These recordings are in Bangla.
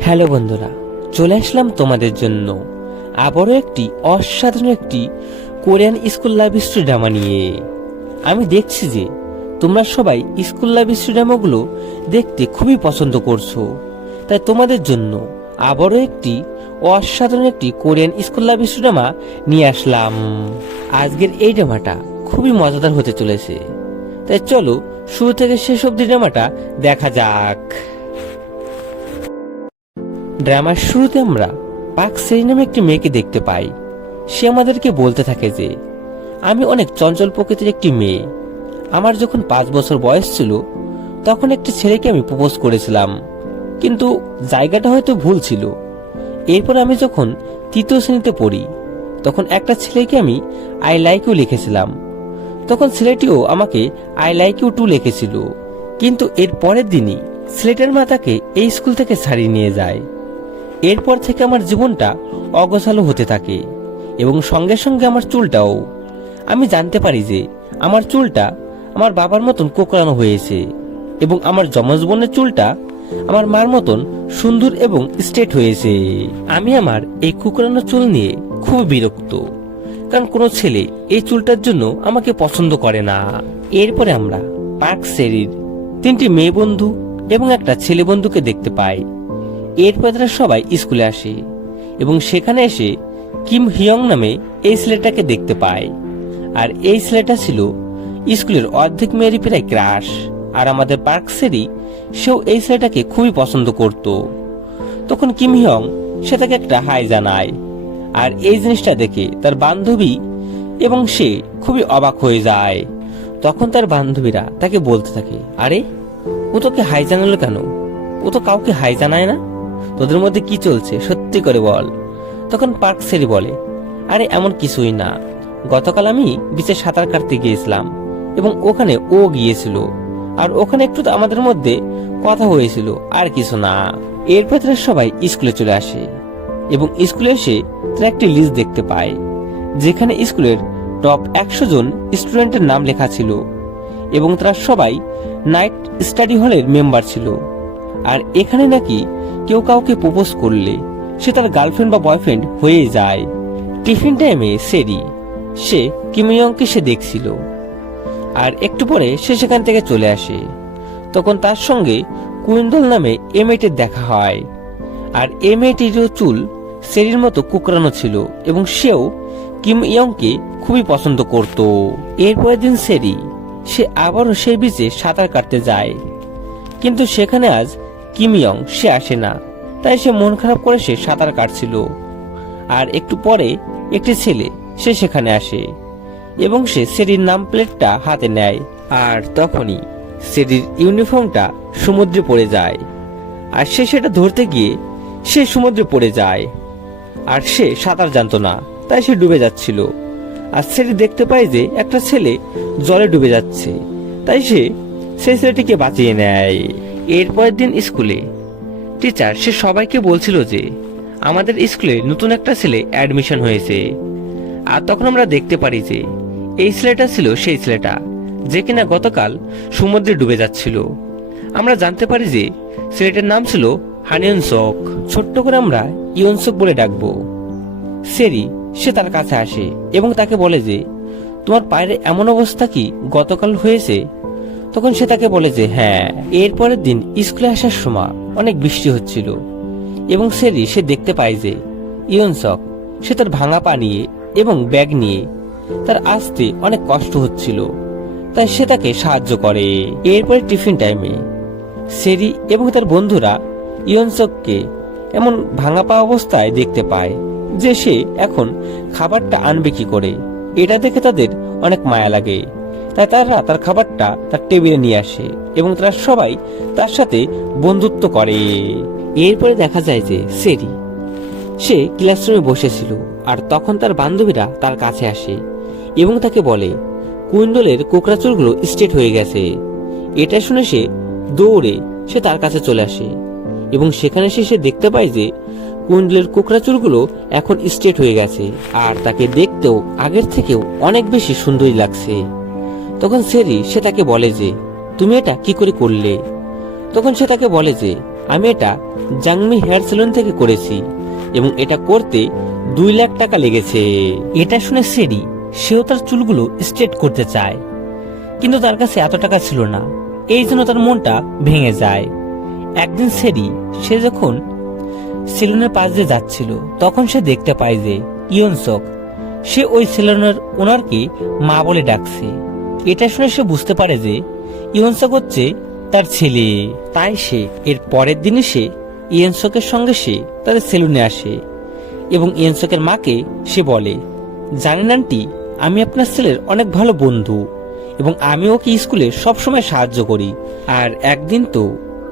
হ্যালো বন্ধুরা, চলে আসলাম তোমাদের জন্য আবারও একটি অসাধারণ একটি Korean school love story drama নিয়ে। আমি দেখছি যে তোমরা সবাই স্কুল লাভ স্টোরি ড্রামাগুলো দেখতে খুবই পছন্দ করছো, তাই তোমাদের জন্য আবারও একটি অসাধারণ একটি Korean school love story drama নিয়ে আসলাম। আজকের এই ড্রামাটা খুবই মজাদার হতে চলেছে, তাই চলো শুরু থেকে শেষ অবধি ড্রামাটা দেখা যাক। ড্রামার শুরুতে আমরা পাক সেরি নামে একটি মেয়েকে দেখতে পাই। সে আমাদেরকে বলতে থাকে যে আমি অনেক চঞ্চল প্রকৃতির একটি মেয়ে। আমার যখন 5 বছর বয়স ছিল তখন একটি ছেলেকে আমি প্রপোজ করেছিলাম, কিন্তু জায়গাটা হয়তো ভুল ছিল। এরপর আমি যখন 3য় শ্রেণীতে পড়ি তখন একটা ছেলেকে আমি আই লাইক ইউ লিখেছিলাম। তখন ছেলেটিও আমাকে আই লাইক ইউ টু লিখেছিল, কিন্তু এর পরের দিনই ছেলেটার মা তাকে এই স্কুল থেকে ছাড়িয়ে নিয়ে যায়। এরপর থেকে আমার জীবনটা অগোছালো হতে থাকে এবং সঙ্গে সঙ্গে আমার চুলটাও। আমি জানতে পারি যে আমার চুলটা আমার বাবার মতন কোঁকড়ানো হয়েছে এবং আমার যমজ বোনের চুলটা আমার মার মতন সুন্দর এবং স্ট্রেট হয়েছে। আমি আমার এই কোঁকড়ানো চুল নিয়ে খুব বিরক্ত, কারণ কোনো ছেলে এই চুলটার জন্য আমাকে পছন্দ করে না। এরপরে আমরা পার্ক সেরির 3টি মেয়ে বন্ধু এবং একটা ছেলে বন্ধুকে দেখতে পাই। এরপর তারা সবাই স্কুলে আসে এবং সেখানে এসে কিম হিয়ং নামে এই ছেলেটাকে দেখতে পায়। আর এই ছেলেটা ছিল স্কুলের অর্ধেক মেয়েরই প্রায় ক্রাশ। আর আমাদের পার্ক সেরি সেও এই ছেলেটাকে খুবই পছন্দ করত। তখন কিম হিয়ং সে তাকে একটা হাই জানায়, আর এই জিনিসটা দেখে তার বান্ধবী এবং সে খুবই অবাক হয়ে যায়। তখন তার বান্ধবীরা তাকে বলতে থাকে, আরে ও তোকে হাই জানালো কেন? ও তো কাউকে হাই জানায় না, তোদের মধ্যে কি চলছে সত্যি করে বল। তখন পার্ক সেরি বলে, আরে এমন কিছুই না, গতকাল আমি বিচে সাঁতার কাটতে গিয়েছিলাম এবং ওখানে ও গিয়েছিল, আর ওখানে একটু আমাদের মধ্যে কথা হয়েছিল, আর কিছু না। এরপর তারা সবাই স্কুলে চলে আসে এবং স্কুলে এসে তারা একটি লিস্ট দেখতে পায় যেখানে স্কুলের টপ 100 জন স্টুডেন্টের নাম লেখা ছিল এবং তারা সবাই নাইট স্টাডি হলের মেম্বার ছিল। আর এখানে নাকি কেউ কাউকে প্রপোজ করলে সে তার গার্লফ্রেন্ড বা বয়ফ্রেন্ড হয়ে যায়। টিফিন টাইমে সেরি সে কিম ইয়ংকে সে দেখছিল, আর একটু পরে সে সেখান থেকে চলে আসে। তখন তার সঙ্গে কুইন্ডল নামে এ মেয়েটির দেখা হয়, আর এ মেয়েটিরও চুল সেরির মতো কুকরানো ছিল এবং সেও কিম ইয়ংকে খুবই পছন্দ করত। এরপরের দিন সেরি সে আবারও সেই বিচে সাঁতার কাটতে যায়, কিন্তু সেখানে আজ কিম ইয়ং সে আসে না, তাই সে মন খারাপ করে সে সাঁতার কাটছিল। আর একটু পরে একটি ছেলে সে সেখানে আসে এবং সে সেরির নাম প্লেটটা হাতে নেয়। আর তখনই সেরির ইউনিফর্মটা সমুদ্রে পড়ে যায়, আর সে সেটা ধরতে গিয়ে সে সমুদ্রে পড়ে যায়। আর সে সাঁতার জানতো না, তাই সে ডুবে যাচ্ছিল। আর সেরি দেখতে পায় যে একটা ছেলে জলে ডুবে যাচ্ছে, তাই সে সেই ছেলেটিকে বাঁচিয়ে নেয়। এরপরের দিন স্কুলে টিচার সে সবাইকে বলছিল যে আমাদের স্কুলে নতুন একটা ছেলে অ্যাডমিশন হয়েছে। আর তখন আমরা দেখতে পারি যে এই ছেলেটা ছিল সেই ছেলেটা যে কিনা গতকাল সমুদ্রে ডুবে যাচ্ছিল। আমরা জানতে পারি যে ছেলেটার নাম ছিল হানিয়নসক, ছোট্ট করে আমরা ইয়নসক বলে ডাকবো। সেরি সে তার কাছে আসে এবং তাকে বলে যে তোমার পায়ের এমন অবস্থা কি গতকাল হয়েছে? তখন সে তাকে বলে যে হ্যাঁ। এরপরের দিন স্কুলে আসার সময় অনেক বৃষ্টি হচ্ছিল এবং সেরি সে দেখতে পায় যে ইয়নসক সে তার ভাঙা পা নিয়ে এবং ব্যাগ নিয়ে তার আসতে অনেক কষ্ট হচ্ছিল, তাই সে তাকে সাহায্য করে। এরপরে টিফিন টাইমে সেরি এবং তার বন্ধুরা ইয়নসককে এমন ভাঙা পা অবস্থায় দেখতে পায় যে সে এখন খাবারটা আনবে কি করে। এটা দেখে তাদের অনেক মায়া লাগে, তাই তারা তার খাবারটা তার টেবিলে নিয়ে আসে এবং তারা সবাই তার সাথে বন্ধুত্ব করে। এরপরে দেখা যায় যে সেরি সে ক্লাসরুমে বসেছিল, আর তখন তার বান্ধবীরা তার কাছে আসে এবং তাকে বলে কুইন্ডলের কোকড়া চুলগুলো স্ট্রেট হয়ে গেছে। এটা শুনে সে দৌড়ে সে তার কাছে চলে আসে এবং সেখানে সে দেখতে পায় যে কুইন্ডলের কোকড়া চুলগুলো এখন স্ট্রেট হয়ে গেছে, আর তাকে দেখতেও আগের থেকেও অনেক বেশি সুন্দরী লাগছে। তখন সেরি সে তাকে বলে যে তুমি এটা কি করে করলে? তখন সে তাকে বলে যে আমি এটা জাংমি হেয়ার সেলুন থেকে করেছি এবং এটা করতে 2 লাখ টাকা লেগেছে। এটা শুনে সেরি সেও তার চুলগুলো স্ট্রেট করতে চায়, কিন্তু তার কাছে এত টাকা ছিল না। এই জন্য তার মনটা ভেঙে যায়। একদিন সেরি সে যখন সেলুনের পাশ দিয়ে যাচ্ছিল, তখন সে দেখতে পায় যে ইয়নসক সে ওই সেলুনের ওনারকে মা বলে ডাকছে। এটা শুনে সে বুঝতে পারে যে ইয়নসক হচ্ছে তার ছেলে। তাই সে এর পরের দিনে সে ইয়নসকের সঙ্গে সে তাদের সেলুনে আসে এবং ইয়নসকের মাকে সে বলে, জানেন আন্টি, আমি আপনার ছেলের অনেক ভালো বন্ধু এবং আমি ওকে স্কুলে সবসময় সাহায্য করি। আর একদিন তো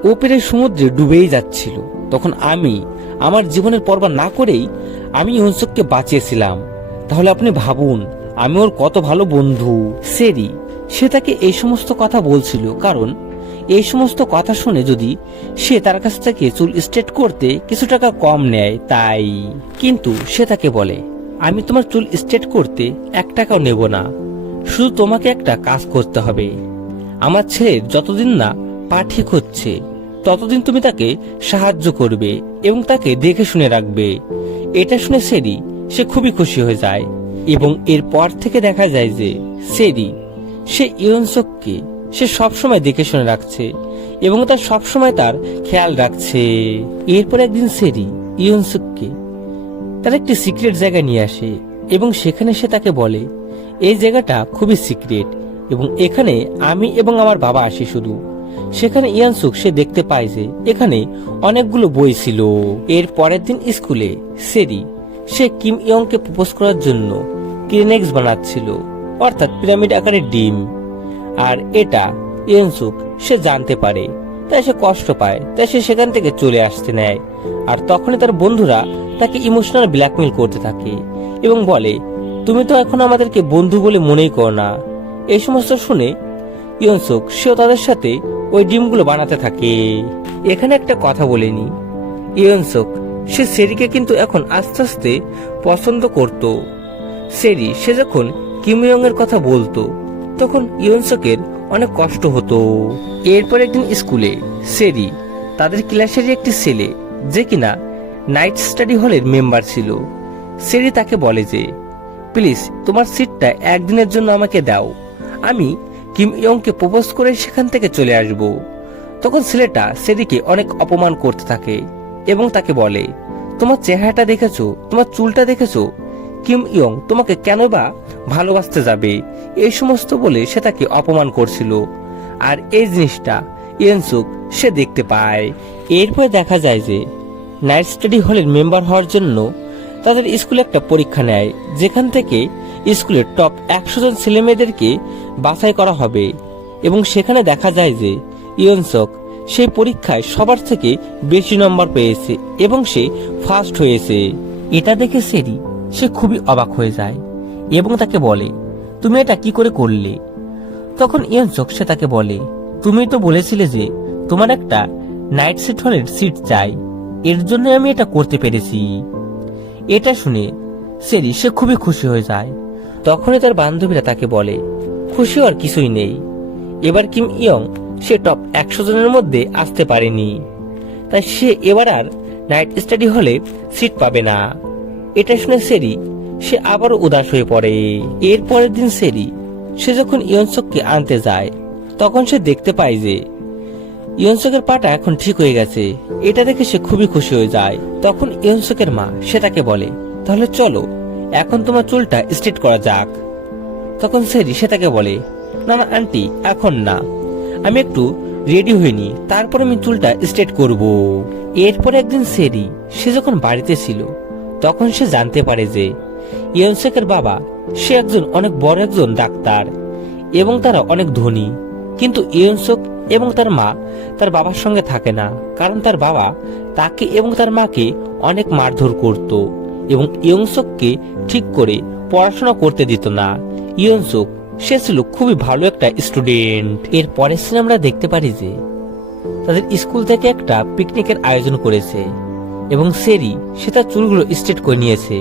ও পেরে সমুদ্রে ডুবেই যাচ্ছিল, তখন আমি আমার জীবনের পরোয়া না করেই আমি ইয়নসককে বাঁচিয়েছিলাম। তাহলে আপনি ভাবুন আমি ওর কত ভালো বন্ধু। সেরি সে তাকে এই সমস্ত কথা বলছিল কারণ এই সমস্ত কথা শুনে যদি সে তার কাছ থেকে চুল স্ট্রেট করতে কিছু টাকা কম নেয় তাই। কিন্তু সে তাকে বলে, আমি তোমার চুল স্ট্রেট করতে 1 টাকাও নেব না, শুধু তোমাকে একটা কাজ করতে হবে। আমার ছেলের যতদিন না পা ঠিক হচ্ছে ততদিন তুমি তাকে সাহায্য করবে এবং তাকে দেখে শুনে রাখবে। এটা শুনে সেরি সে খুবই খুশি হয়ে যায় এবং এরপর থেকে দেখা যায় যে সেরি সে ইয়নসককে সে সবসময় দেখে শুনে রাখছে এবং তার সবসময় তার খেয়াল রাখছে। এরপর একদিন সেরি ইয়নসককে তার একটি সিক্রেট জায়গায় নিয়ে আসে এবং সেখানে সে তাকে বলে, এই জায়গাটা খুবই সিক্রেট এবং এখানে আমি এবং আমার বাবা আসি শুধু। সেখানে ইয়নসক সে দেখতে পায় যে এখানে অনেকগুলো বই ছিল। এর পরের দিন স্কুলে সেরি সে কিম ইয়ংকে প্রপোজ করার জন্য ক্লিনেক্স বানাচ্ছিল, অর্থাৎ পিরামিড আকারের ডিম। আর এটা ইয়নসক সে জানতে পারে, তাই সে কষ্ট পায়, তাই সে সেখান থেকে চলে আসতে নেয়। আর তখনই তার বন্ধুরা তাকে ইমোশনাল ব্ল্যাকমেল করতে থাকে এবং বলে, তুমি তো এখন আমাদেরকে বন্ধু বলে মনেই করো না। এই সমস্ত শুনে ইয়নসক সেও তাদের সাথে ওই ডিমগুলো বানাতে থাকে। এখানে একটা কথা বলেনি, ইয়নসক সে সেরিকে কিন্তু এখন আস্তে আস্তে পছন্দ করত। সেরি সে যখন কিম ইয়ং এর কথা বলতো তখন ইয়নসকের অনেক কষ্ট হতো। এরপর একদিন স্কুলে সেরি তাদের ক্লাসেরই একটি ছেলে যে কিনা নাইট স্টাডি হলের মেম্বার ছিল, সেরি তাকে বলে যে প্লিজ তোমার সিটটা একদিনের জন্য আমাকে দাও, আমি কিম ইয়ংকে প্রপোজ করে সেখান থেকে চলে আসব। তখন ছেলেটা সেরিকে অনেক অপমান করতে থাকে এবং তাকে বলে, তোমার চেহারাটা দেখেছো, তোমার চুলটা দেখেছো, কিম ইয়ং তোমাকে কেন বা ভালোবাসতে যাবে, এই সমস্ত বলে সে তাকে অপমান করছিল। আর এই জিনিসটা ইয়নসক সে দেখতে পায়। এরপরে দেখা যায় যে নাইট স্টাডি হলের মেম্বার হওয়ার জন্য তাদের স্কুলে একটা পরীক্ষা নেয়, যেখান থেকে স্কুলের টপ 100 জন ছেলেমেয়েদেরকে বাছাই করা হবে এবং সেখানে দেখা যায় যে ইয়নসক সেই পরীক্ষায় সবার থেকে বেশি নম্বর পেয়েছে এবং সে ফার্স্ট হয়েছে। এটা দেখে সেরি সে খুবই অবাক হয়ে যায় এবং তাকে বলে, তুমি এটা কি করে করলে? তখন ইয়নসক সে তাকে বলে, তুমি তো বলেছিলে যে তোমার একটা নাইট সিট হলের সিট চাই, এর জন্য আমি এটা করতে পেরেছি। এটা শুনে সেরি সে খুবই খুশি হয়ে যায়। তখনই তার বান্ধবীরা তাকে বলে, খুশি হওয়ার কিছুই নেই, এবার কিম ইয়ং সে টপ 100 জনের মধ্যে আসতে পারেনি, তাই সে এবার আর নাইট স্টাডি হলে সিট পাবে না। এটা শুনে সেরি সে আবারও উদাস হয়ে পড়ে। এর পরের দিন সেরি সে যখন ইয়নসককে আনতে যায় তখন সে দেখতে পায় যে ইয়নসকের পাটা এখন ঠিক হয়ে গেছে। এটা দেখে সে খুবই খুশি হয়ে যায়। তখন ইয়নসকের মা সে তাকে বলে, তাহলে চলো এখন তোমার চুলটা স্ট্রেট করা যাক। তখন সেরি সে তাকে বলে, না না আন্টি, এখন না, আমি একটু রেডি হইনি, তারপর আমি চুলটা স্ট্রেট করব। এরপর একদিন সেরি সে যখন বাড়িতে ছিল তখন সে জানতে পারে যে ইয়নসকের বাবা সে একজন অনেক বড় একজন ডাক্তার এবং তারা অনেক ধনী। কিন্তু ইয়নসক এবং তার মা তার বাবার সঙ্গে থাকে না, কারণ তার বাবা তাকে এবং তার মাকে অনেক মারধর করত এবং ইয়নসককে ঠিক করে পড়াশোনা করতে দিত না। ইয়নসক সে ছিল খুবই ভালো একটা স্টুডেন্ট। এর পরের সিনে আমরা দেখতে পারি যে তাদের স্কুল থেকে একটা পিকনিকের আয়োজন করেছে এবং সেরি সে তার চুলগুলো স্ট্রেট করে নিয়েছে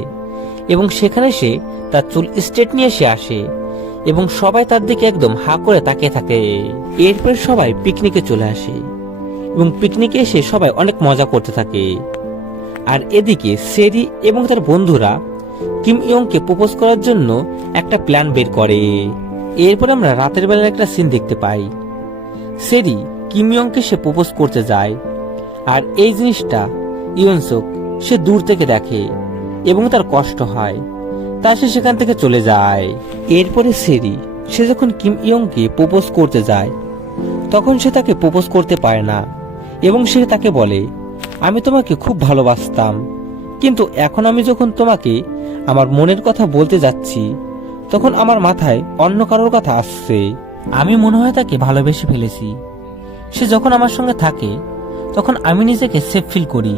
এবং সেখানে সে তার চুল স্ট্রেট নিয়ে সে আসে এবং সবাই তার দিকে একদম হা করে তাকিয়ে থাকে। এরপর সবাই পিকনিকে চলে আসে এবং পিকনিকে এসে সবাই অনেক মজা করতে থাকে। আর এদিকে সেরি এবং তার বন্ধুরা কিম ইয়ংকে প্রপোজ করার জন্য একটা প্ল্যান বের করে। এরপর আমরা রাতের বেলার একটা সিন দেখতে পাই। সেরি কিম ইয়ংকে সে প্রপোজ করতে যায়, আর এই জিনিসটা ইয়নসুক সে দূর থেকে দেখে এবং তার কষ্ট হয়, তা সে সেখান থেকে চলে যায়। এরপরে সেরি সে যখন কিম ইয়ংকে প্রপোজ করতে যায় তখন সে তাকে প্রপোজ করতে পারে না এবং সে তাকে বলে, আমি তোমাকে খুব ভালোবাসতাম, কিন্তু এখন আমি যখন তোমাকে আমার মনের কথা বলতে যাচ্ছি তখন আমার মাথায় অন্য কারোর কথা আসছে। আমি মনে হয় তাকে ভালোবেসে ফেলেছি। সে যখন আমার সঙ্গে থাকে তখন আমি নিজেকে সেফ ফিল করি,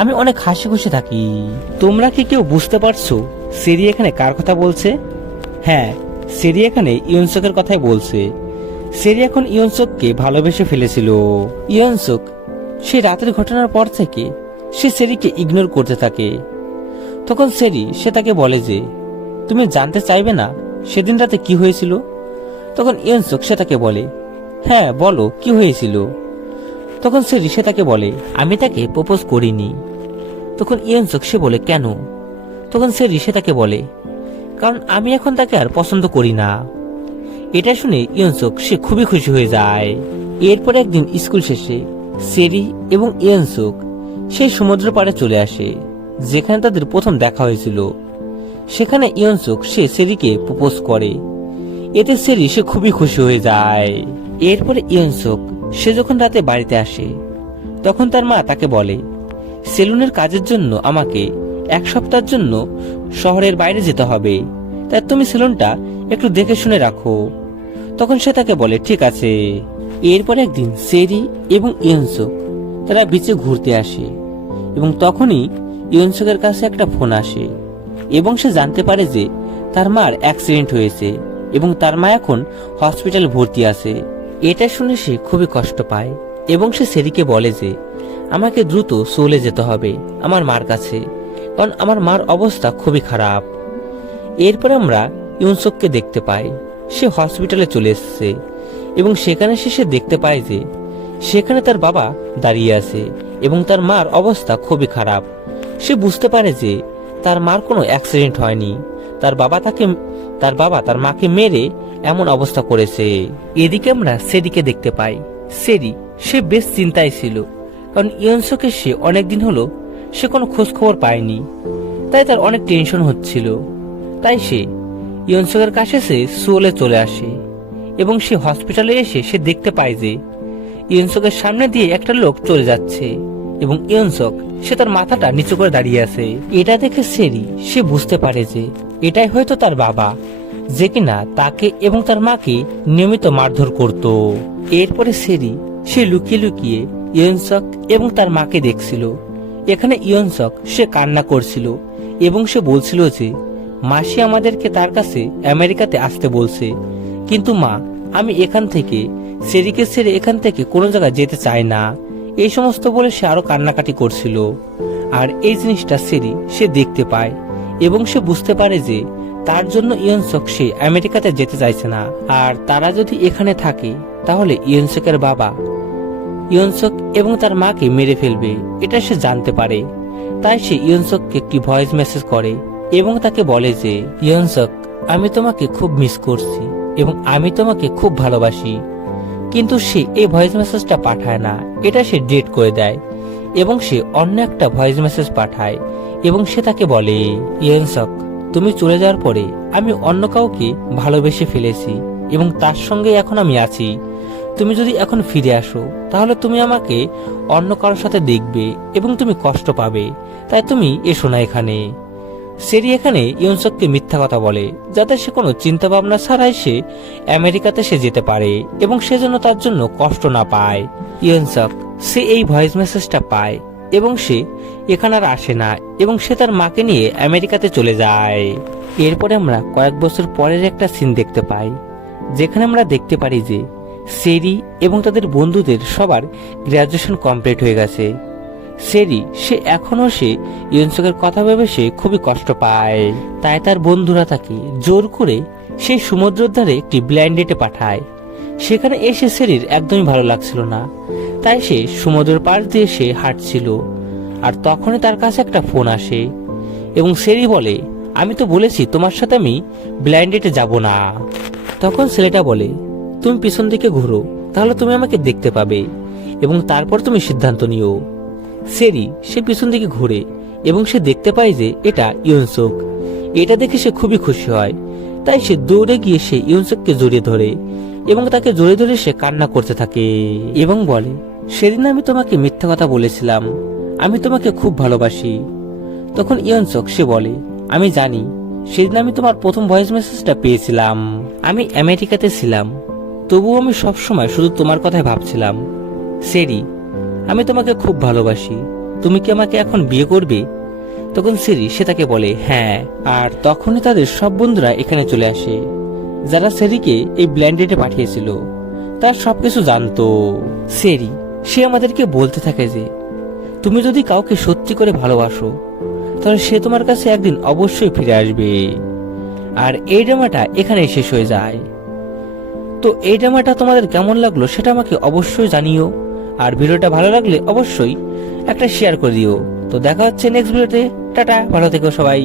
আমি অনেক হাসি খুশি থাকি। তোমরা কি কেউ বুঝতে পারছো সেরি এখানে কার কথা বলছে? হ্যাঁ, সেরি এখানে ইয়নসুকের কথাই বলছে। সেরি এখন ইয়নসুককে ভালোবেসে ফেলেছিল। ইয়নসুক সেই রাতের ঘটনার পর থেকে সে সেরিকে ইগনোর করতে থাকে। তখন সেরি সে তাকে বলে যে, তুমি জানতে চাইবে না সেদিন রাতে কি হয়েছিল? তখন ইয়নসুক সে তাকে বলে, হ্যাঁ বলো কি হয়েছিল। তখন সেরি সে তাকে বলে, আমি তাকে প্রপোজ করিনি। তখন ইয়নসুক সে বলে, কেন? তখন সেরি সে তাকে বলে, কারণ আমি এখন তাকে আর পছন্দ করি না। এটা শুনে ইয়নসুক সে খুবই খুশি হয়ে যায়। এরপর একদিন স্কুল শেষে সেরি এবং ইয়নসুক সেই সমুদ্র পাড়ে চলে আসে যেখানে তাদের প্রথম দেখা হয়েছিল। সেখানে ইয়নসুক সে সেরিকে প্রপোজ করে। এতে সেরি সে খুবই খুশি হয়ে যায়। এরপরে ইয়নসুক সে যখন রাতে বাড়িতে আসে তখন তার মা তাকে বলে, সেলুনের কাজের জন্য আমাকে 1 সপ্তাহের জন্য শহরের বাইরে যেতে হবে, তাই তুমি সেলুনটা একটু দেখে শুনে রাখো। তখন সে তাকে বলে, ঠিক আছে। এরপর একদিন সেরি এবং ইয়নসুক তারা বিচে ঘুরতে আসে এবং তখনই ইয়নসুকের কাছে একটা ফোন আসে এবং সে জানতে পারে যে তার মার অ্যাক্সিডেন্ট হয়েছে এবং তার মা এখন হসপিটালে ভর্তি আছে। এটা শুনে সে খুবই কষ্ট পায় এবং সে সেরিকে বলে যে আমাকে দ্রুত সোলে যেতে হবে আমার মার কাছে, কারণ আমার মার অবস্থা খুবই খারাপ। এরপর আমরা ইয়নসুককে দেখতে পাই সে হসপিটালে চলে এসেছে এবং সেখানে সে দেখতে পায় যে সেখানে তার বাবা দাঁড়িয়ে আছে এবং তার মার অবস্থা খুবই খারাপ। সে বুঝতে পারে যে তার মার কোনো অ্যাক্সিডেন্ট হয়নি, তার বাবা তার মাকে মেরে এমন অবস্থা করেছে। এদিকে আমরা সেরিকে দেখতে পাই। সেরি সে বেশ চিন্তায় ছিল, কারণ ইয়নসুকে সে অনেকদিন হলো সে কোনো খোঁজ খবর পায়নি, তাই তার অনেক টেনশন হচ্ছিল। তাই সে ইয়নসুকের কাছে সে সোলে চলে আসে এবং সে হসপিটালে এসে সে দেখতে পায় যে ইয়নসুকের সামনে দিয়ে একটা লোক চলে যাচ্ছে এবং ইয়নসুক সে তার মাথাটা নিচু করে দাঁড়িয়ে আছে। এটা দেখে সেরি সে বুঝতে পারে যে এটাই হয়তো তার বাবা, যে কিনা তাকে এবং তার মাকে নিয়মিত মারধর করত। এরপরে সেরি সে লুকিয়ে লুকিয়ে ইয়নসুক এবং তার মাকে দেখছিল। এখানে ইয়নসুক সে কান্না করছিল এবং সে বলছিল যে মাসি আমাদেরকে তার কাছে আমেরিকাতে আসতে বলছে, কিন্তু মা আমি এখান থেকে সেরিকে ছেড়ে এখান থেকে কোনো জায়গায় যেতে চাই না। এই সমস্ত বলে সে আরো কান্নাকাটি করছিল। আর এই জিনিসটা সেরি সে দেখতে পায় এবং সে বুঝতে পারে যে তার জন্য ইয়নসুক সে আমেরিকাতে যেতে চাইছে না, আর তারা যদি এখানে থাকে তাহলে ইয়নসুকের বাবা ইয়নসুক এবং তার মাকে মেরে ফেলবে, এটা সে জানতে পারে। তাই সে ইয়নসুককে একটি ভয়েস মেসেজ করে এবং তাকে বলে যে ইয়নসুক আমি তোমাকে খুব মিস করছি এবং আমি তোমাকে খুব ভালোবাসি। কিন্তু সে এই ভয়েস মেসেজটা পাঠায় না, এটা সে ডিলিট করে দেয় এবং সে অন্য একটা ভয়েস মেসেজ পাঠায় এবং সে তাকে বলে, ইয়নসুক তুমি চলে যাওয়ার পরে আমি অন্য কাউকে ভালোবেসে ফেলেছি এবং তার সঙ্গে এখন আমি আছি। তুমি যদি এখন ফিরে আসো তাহলে তুমি আমাকে অন্য কারোর সাথে দেখবে এবং তুমি কষ্ট পাবে, তাই তুমি এসো না এখানে। সেরি এখানে ইয়নসুককে মিথ্যা কথা বলে যাতে সে কোনো চিন্তা ভাবনা ছাড়াই সে আমেরিকাতে সে যেতে পারে এবং সেজন্য তার জন্য কষ্ট না পায়। ইয়নসুক সে এই ভয়েস মেসেজটা পায় এবং সে এখানে আর আসে না এবং সে তার মাকে নিয়ে আমেরিকাতে চলে যায়। এরপরে আমরা কয়েক বছর পরের একটা সিন দেখতে পাই যেখানে আমরা দেখতে পারি যে সেরি এবং তাদের বন্ধুদের সবার গ্রাজুয়েশন কমপ্লিট হয়ে গেছে। সেরি সে এখনো সে ইয়নসুকের কথা ভেবে সে খুবই কষ্ট পায়, তাই তার বন্ধুরা তাকে জোর করে সেই সমুদ্রের ধারে একটি ব্লাইন্ড ডেটে পাঠায় সেখানে এসে সেরির একদমই ভালো লাগছিল না, তাই সে সমুদ্রের পাশ দিয়ে সে হাঁটছিল। আর তখনই তার কাছে একটা ফোন আসে এবং সেরি বলে, আমি তো বলেছি তোমার সাথে আমি ব্লাইন্ড ডেটে যাব না। তখন ছেলেটা বলে, তুমি পিছন দিকে ঘুরো, তাহলে তুমি আমাকে দেখতে পাবে এবং তারপর তুমি সিদ্ধান্ত নিও। সেরি সে পিছন দিকে ঘুরে এবং সে দেখতে পায় যে এটা ইউনসুক। এটা দেখে সে খুবই খুশি হয়, তাই সে দৌড়ে গিয়ে সে ইউনসুককে জড়িয়ে ধরে এবং তাকে জড়িয়ে ধরে সে কান্না করতে থাকে এবং বলে, সেদিন আমি তোমাকে মিথ্যা কথা বলেছিলাম, আমি তোমাকে খুব ভালোবাসি। তখন ইউনসুক সে বলে, আমি জানি, সেদিন আমি তোমার প্রথম ভয়েস মেসেজটা পেয়েছিলাম। আমি আমেরিকাতে ছিলাম, তবুও আমি সবসময় শুধু তোমার কথাই ভাবছিলাম। সেরি, আমি তোমাকে খুব ভালোবাসি, তুমি কি আমাকে এখন বিয়ে করবে? তখন সেরি সে তাকে বলে হ্যাঁ। আর তখনই তাদের সব বন্ধুরা এখানে চলে আসে, যারা সেরিকে এই ব্লাইন্ড ডেটে পাঠিয়েছিল, তার সবকিছু জানতো। সেরি সে আমাদেরকে বলতে থাকে যে তুমি যদি কাউকে সত্যি করে ভালোবাসো, তাহলে সে তোমার কাছে একদিন অবশ্যই ফিরে আসবে। আর এই ড্রামাটা এখানেই শেষ হয়ে যায়। তো এই ড্রামাটা তোমাদের কেমন লাগলো সেটা আমাকে অবশ্যই জানিও। আর ভিডিওটা ভালো লাগলে অবশ্যই একটা শেয়ার করে দিও। তো দেখা হচ্ছে নেক্সট ভিডিওতে। টাটা, ভালো থেকো সবাই।